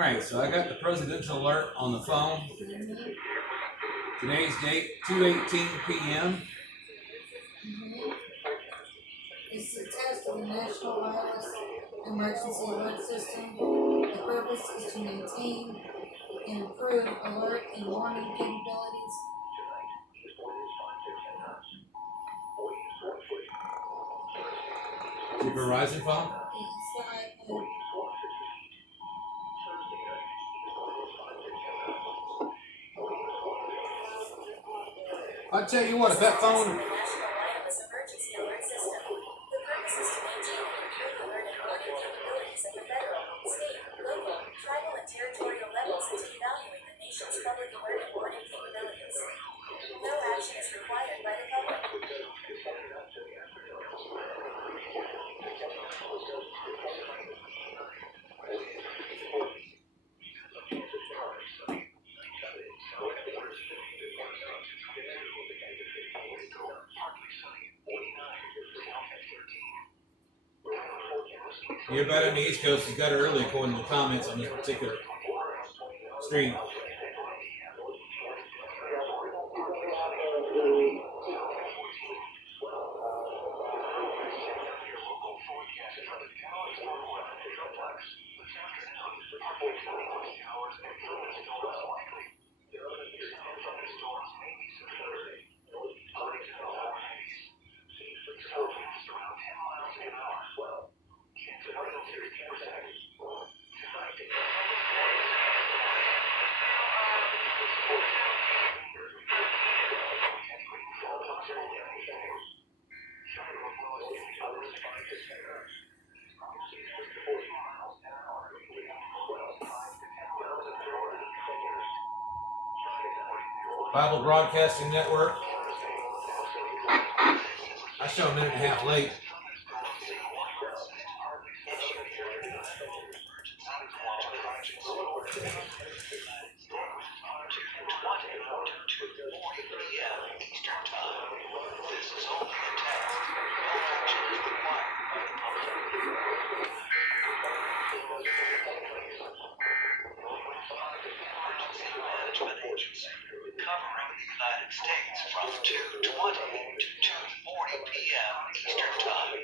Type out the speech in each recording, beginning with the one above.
All right, so I got the presidential alert on the phone. Today's date, 2:18 p.m. It's a test of the National Wireless Emergency Alert System. The purpose is to maintain and improve alert and warning capabilities. Your Verizon phone? I'll tell you what, if that phone... Everybody on the East Coast has got it early according to the comments on this particular stream. Bible Broadcasting Network. I show a minute and a half late. Covering the United States from 2:20 to 2:40 p.m. Eastern Time.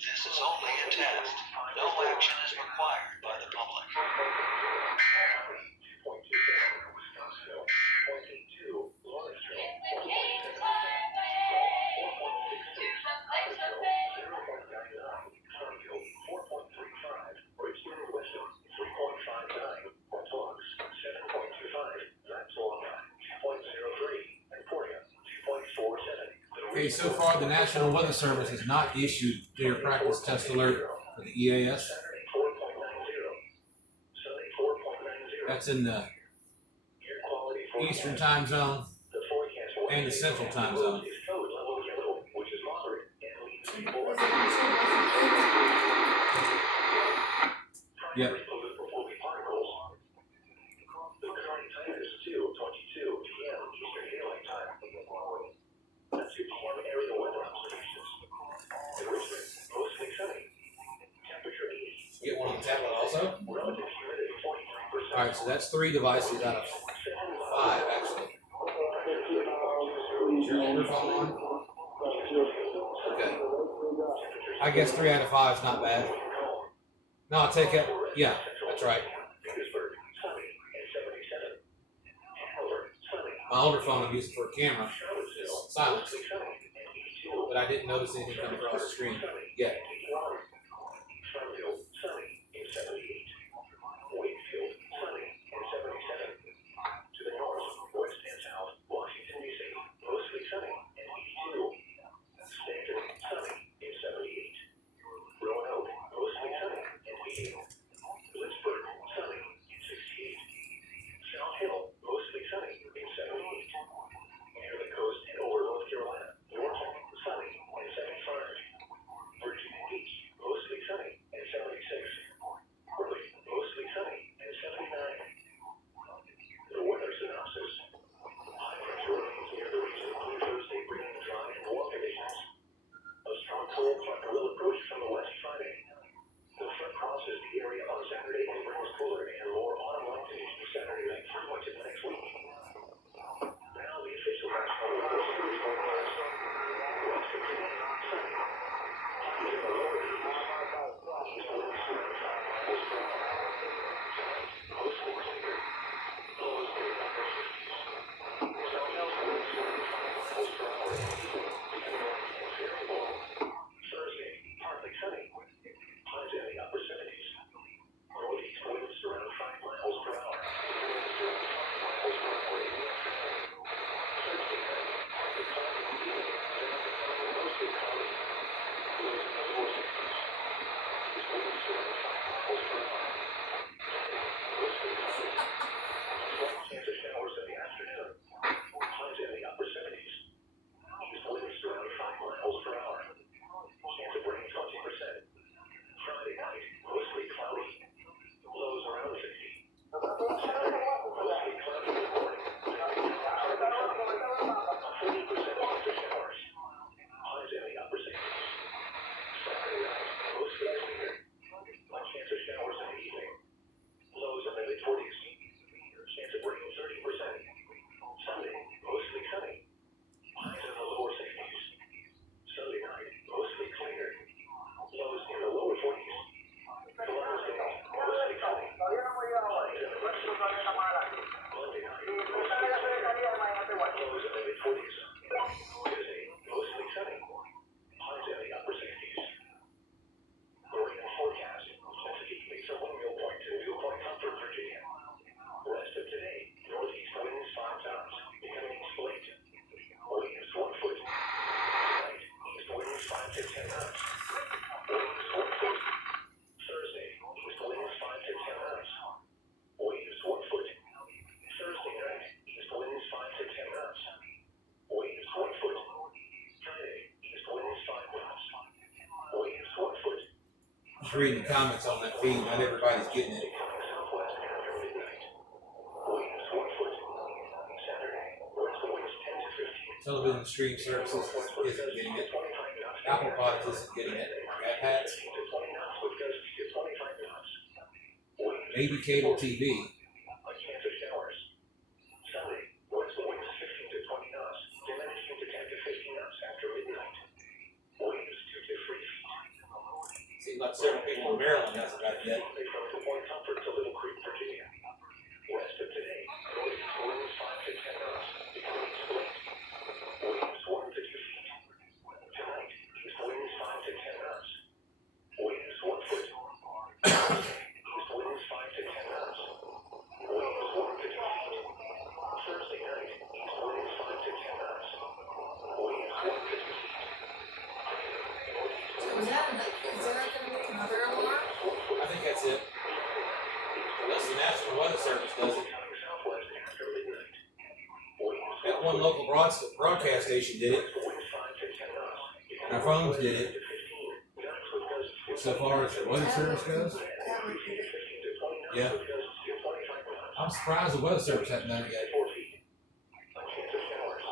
This is only a test. No action is required by the public. Okay, so far the National Weather Service has not issued their practice test alert for the EAS. That's in the Eastern Time Zone and the Central Time Zone. Yep. Get one on the tablet also. Alright, so that's 3 devices out of 5 actually. Is your older phone on? Okay. I guess 3 out of 5 is not bad. No, I'll take it. Yeah, that's right. My older phone I'm using for a camera is silenced. But I didn't notice anything come across the screen yet. Tuesday, mostly sunny. Highs in the upper 60s. Rain forecast. Chesapeake Mesa windmill point to New Point Comfort, Virginia. Rest of today, northeast winds 5 knots, becoming east late. Waves 1 foot. Tonight, east winds 5 to 10 knots. Waves 1 foot. Thursday, east winds 5 to 10 knots. Waves 1 foot. Thursday night, east winds 5 to 10 knots. Waves 1 foot. Friday, east winds 5 knots. Waves 1 foot. Just reading the comments on that feed. Not everybody's getting it. Southwest after midnight. Waves 1 foot. Saturday, west winds 10 to 15. Television stream services isn't getting it. Apple Pods isn't getting it. iPads. Maybe cable TV. A chance of showers. Sunday, west winds 15 to 20 knots, diminishing to 10 to 15 knots after midnight. Waves 2 to 3 feet. Seems like several people in Maryland hasn't got it yet. From New Point Comfort to Little Creek, Virginia. West of today, northeast winds 5 to 10 knots, becoming east late. Waves 1 to 2 feet. Tonight, east winds 5 to 10 knots. Waves 1 foot. East winds 5 to 10 knots. Waves 1 to 2 feet. Thursday night, east winds 5 to 10 knots. Waves 1 to 2 feet. So is that going to be another alarm? I think that's it. Unless the National Weather Service does it. Southwest after midnight. Waves That one local broadcast station did it. winds 5 to 10 knots. And our phones did it. 15 knots with gusts So far as the Weather Service goes, 15 to 20 knots yeah. with gusts to 25 knots. I'm surprised the Weather Service hasn't done it yet. 4 feet. A chance of showers.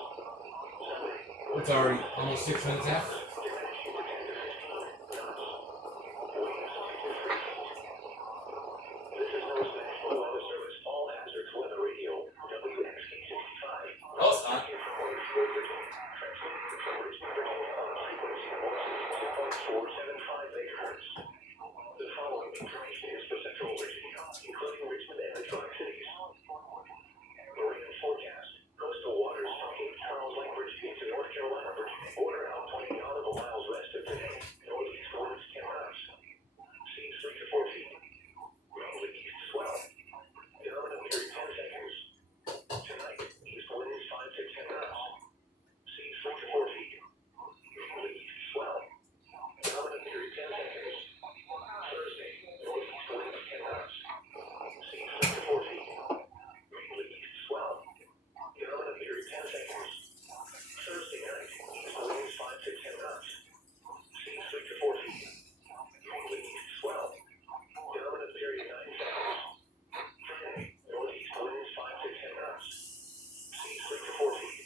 Sunday, It's already almost 6 minutes after. diminishing to 10 to 15 knots. Waves 2 to 3 feet. This is North National Weather Service All Hazards Weather Radio, WXK 65. No, it's not. Transmitting from Richmond, Virginia on a frequency of 162.475 megahertz. The following information is for Central Virginia, including Richmond and the Tri-Cities. Marine forecast. Coastal waters from Cape Charles Lake, Virginia to North Carolina, Virginia border out 20 nautical miles west of today. Northeast winds 10 knots. Seas 3 to 4 feet. Mainly east swell. Dominant period 10 seconds. Tonight, east winds 5 to 10 knots. Seas 3 to 4 feet. Mainly east swell. Dominant period 10 seconds. Thursday, northeast winds 10 knots. Seas 3 to 4 feet. Mainly east swell. Dominant period 10 seconds. Thursday night, east winds 5 to 10 knots. Seas 3 to 4 feet. Mainly east swell. Dominant period 9 seconds. Friday, northeast winds 5 to 10 knots. Seas 3 to 4 feet.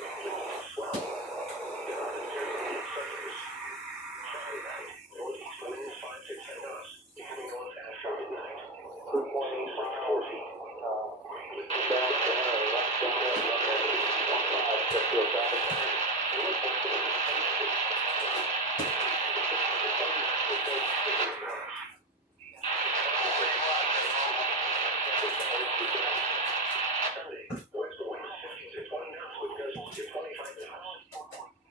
Mainly east swell. Dominant period 8 seconds. Friday night, northeast winds 5 to 10 knots, becoming north after midnight. Seas 3 to 4 feet. Mainly east Sunday, west winds 15 to 20 knots with gusts to 25 knots.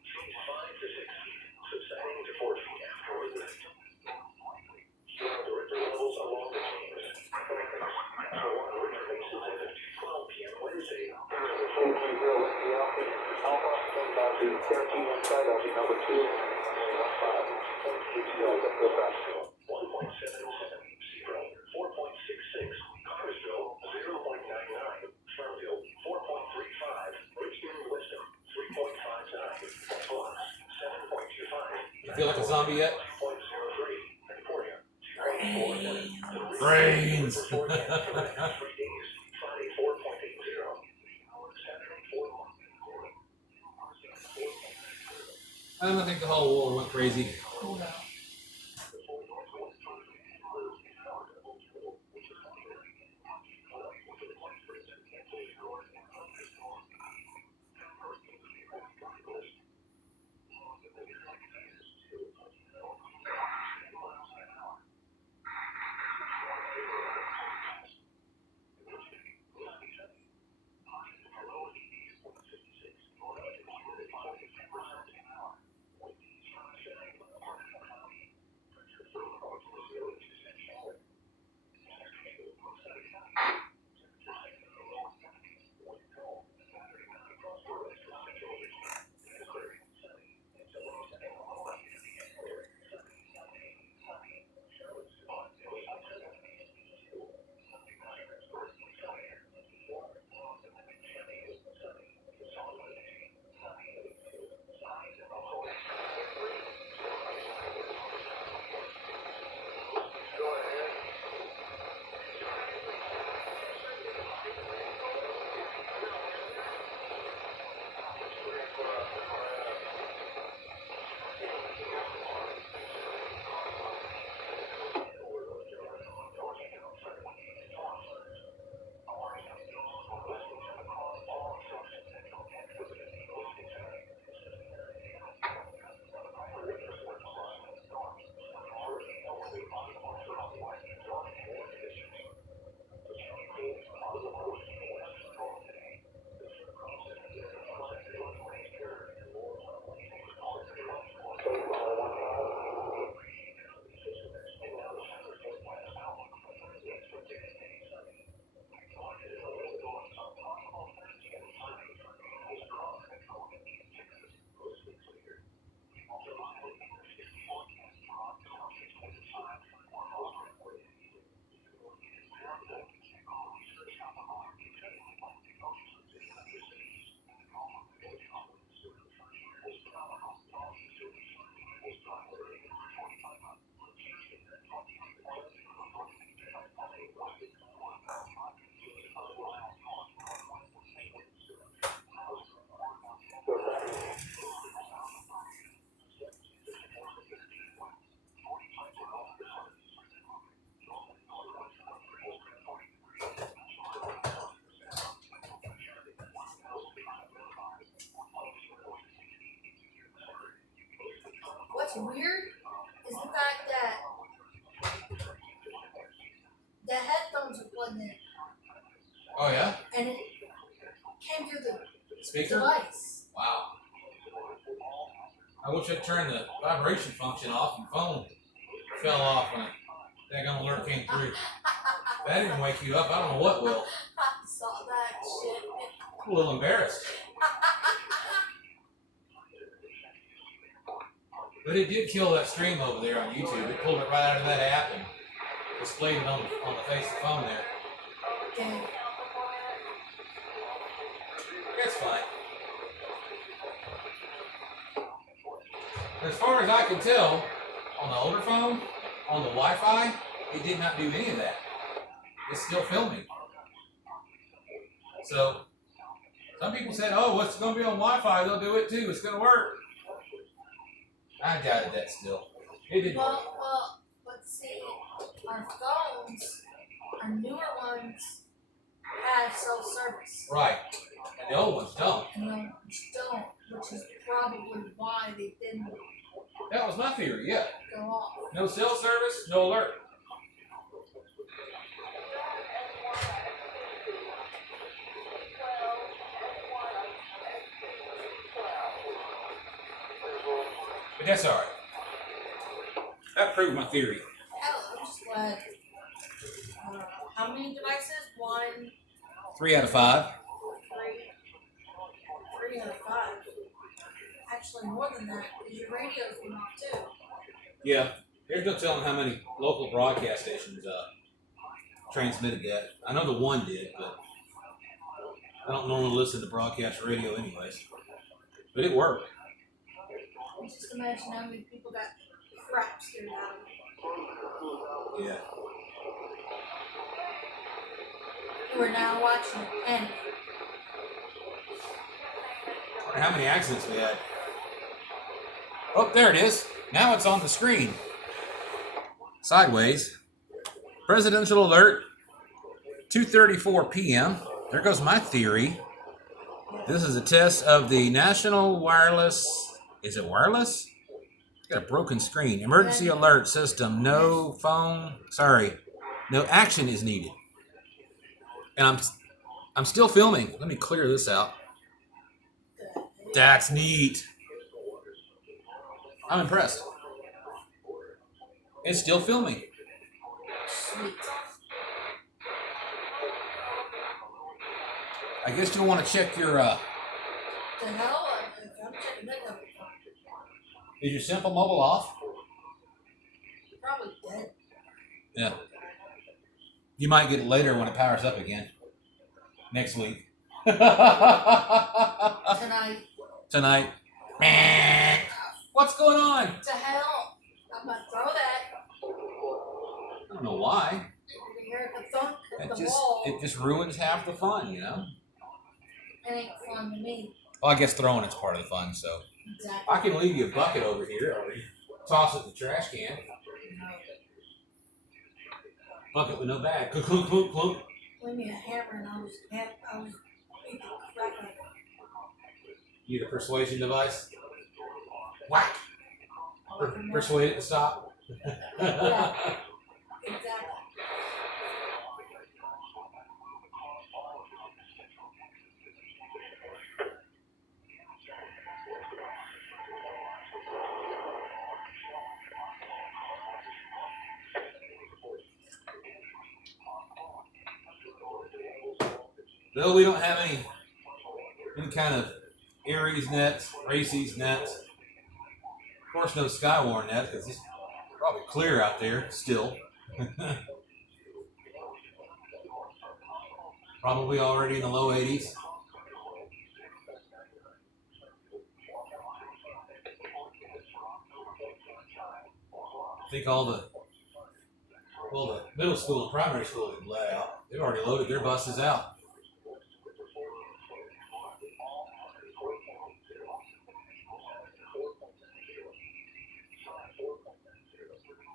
Seas 5 to 6 feet, subsiding to 4 feet after midnight. Here are the river levels along the James. For one river bases as of 2:12 p.m. Wednesday. Cartersville 0.99, Farmville 4.35, Richmond Wisdom 3.59, Flux 7.25. You feel like a zombie yet? 0.03, Emporia 2.41. Brains. 3 days, Friday 4.80. Saturday 4.4. I don't think the whole world went crazy. Oh no. what's weird is the fact that the headphones are plugged in, Oh yeah? and it came through the Speaker? device. Wow. I wish I'd turned the vibration function off and phone fell off when that gun alert came through. That didn't wake you up. I don't know what will. I saw that shit. I'm a little embarrassed. But it did kill that stream over there on YouTube. It pulled it right out of that app and displayed it on the face of the phone there. Okay. That's fine. As far as I can tell, on the older phone, on the Wi-Fi, it did not do any of that. It's still filming. So, some people said, oh, what's going to be on Wi-Fi? They'll do it too. It's going to work. I doubted that still. It didn't work. Well, let's see. Our phones, our newer ones, have cell service. Right. And the old ones don't. And the old ones don't, which is probably why they didn't That was my theory, yeah. go off. No cell service, no alert. But that's all right. That proved my theory. Hell, I'm just glad. How many devices? 1, 3 out of 5. 3 out of 5. Actually, more than that, because your radios went off too. Yeah. There's no telling how many local broadcast stations transmitted that. I know the one did, but I don't normally listen to broadcast radio anyways. But it worked. Just imagine how many people got crap scared out of it. Yeah. Who are now watching it and I wonder how many accidents we had. Oh, there it is. Now it's on the screen. Sideways. Presidential alert. 2:34 p.m. There goes my theory. This is a test of the National Wireless. Is it wireless? It's got a broken screen. Emergency alert system. No phone. Sorry. No action is needed. And I'm still filming. Let me clear this out. That's neat. I'm impressed. It's still filming. sweet. I guess you'll want to check your, The hell? I'm checking that up. is your simple mobile off? Probably dead. Yeah. You might get it later when it powers up again. Next week. Tonight. What's going on? To hell. I'm gonna throw that. I don't know why. You're gonna hear the thunk at the wall. It just ruins half the fun, you know? It ain't fun to me. Well, I guess throwing it's part of the fun, so. Exactly. I can leave you a bucket over here. Or toss it in the trash can. Bucket with no bag. Clunk, clunk, clunk, clunk. Leave me a hammer and I was beat the crap out of it. Need a persuasion device? Whack! Persuade it to stop. Yeah, exactly. Though we don't have any kind of Aries nets, Races nets. Of course, no Skywarn nets because it's probably clear out there still. Probably already in the low 80s. I think all the middle school and primary school have let out. They've already loaded their buses out.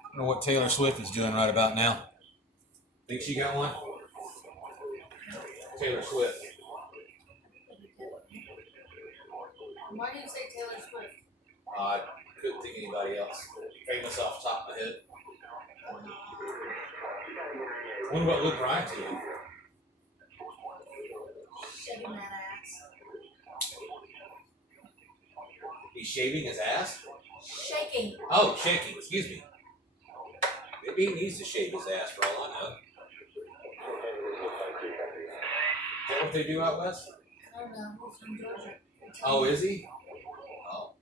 I don't know what Taylor Swift is doing right about now. Think she got one? Taylor Swift. Why do you say Taylor Swift? Couldn't think of anybody else famous off the top of my head. Wonder what Luke Bryan's doing. Shaking that ass. He's shaving his ass? Shaking. Oh, shaking, excuse me. Maybe he needs to shave his ass for all I know. Is that what they do out west? I don't know. He's from Georgia. Oh, is he? Oh.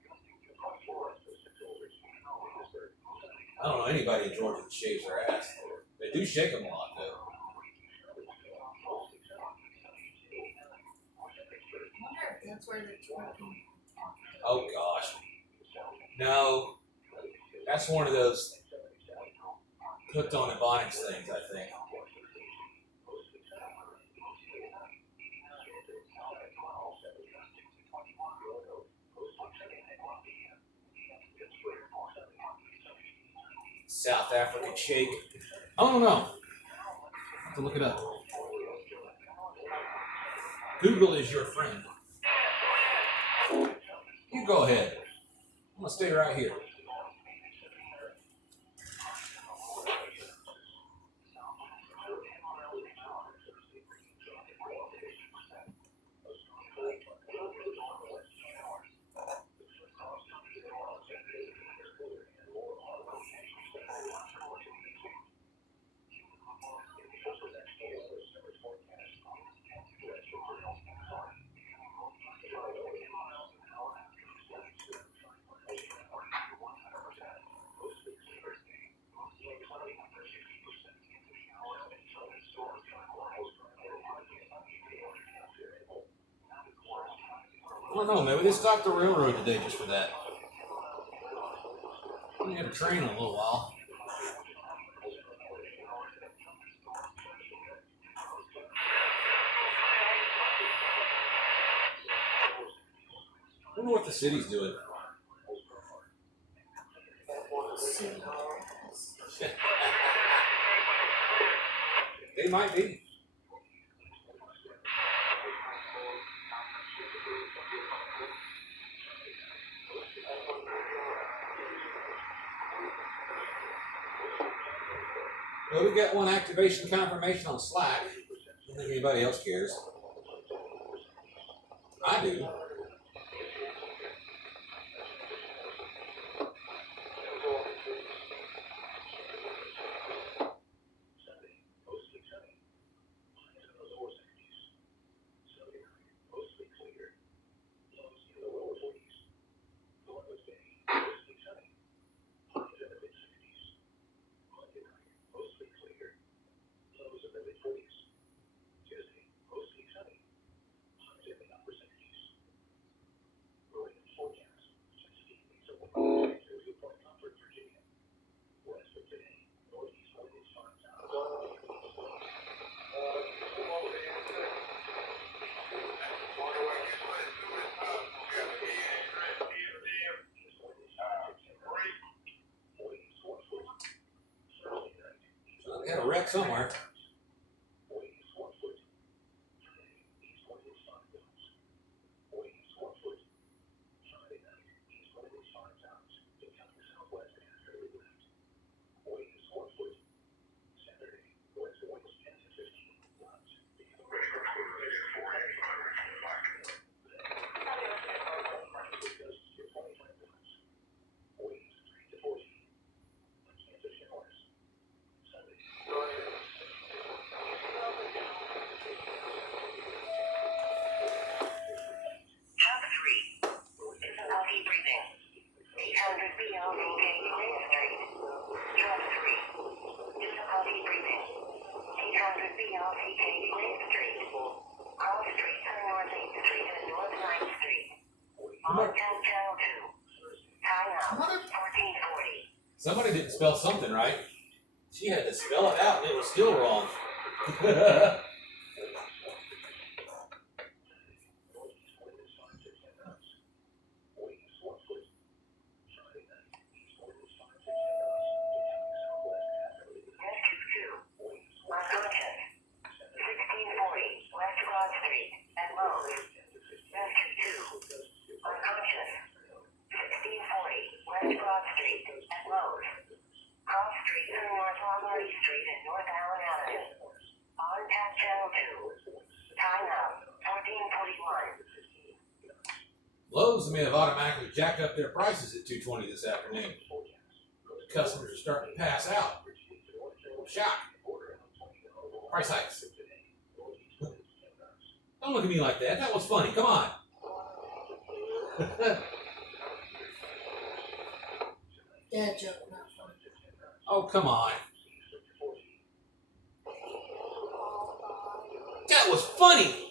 I don't know anybody in Georgia that shaves their ass. They do shake them a lot, though. I wonder if that's where they're twerking. Oh, gosh. No. That's one of those hooked on Ebonics things, I think. South African shake. I don't know. I'll have to look it up. Google is your friend. You go ahead. I'm going to stay right here. I don't know, maybe they stopped the railroad today just for that. We had a train in a little while. I wonder what the city's doing. They might be. Well, we got one activation confirmation on Slack. I don't think anybody else cares. I do. We had a wreck somewhere. Somebody didn't spell something right. She had to spell it out and it was still wrong. Lowe's may have automatically jacked up their prices at $2.20 this afternoon. The customers are starting to pass out. Shock. Price hikes. Don't look at me like that. That was funny. Come on. Dad joke, not funny. Oh, come on. That was funny.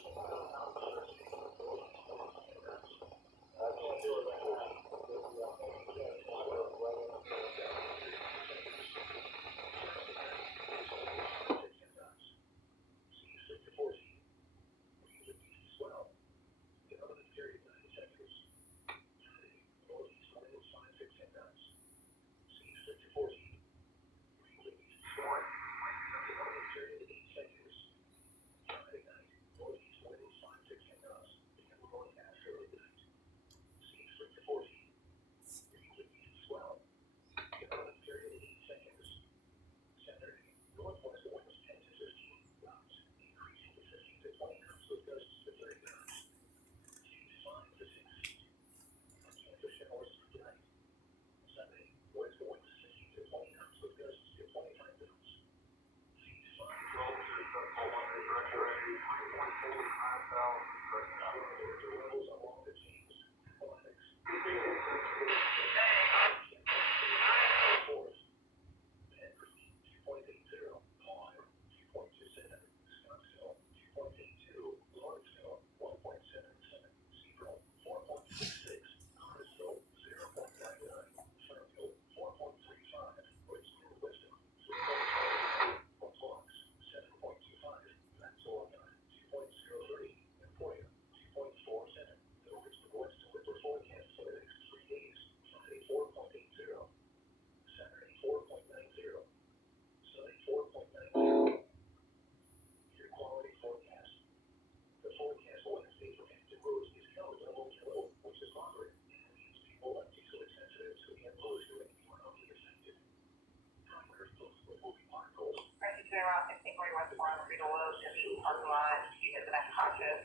Around 1640 West 4 Free to Lowe's in the parking lot. You hit the next conscious.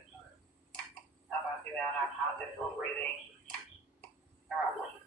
How about doing that? I'm conscious, breathing. Around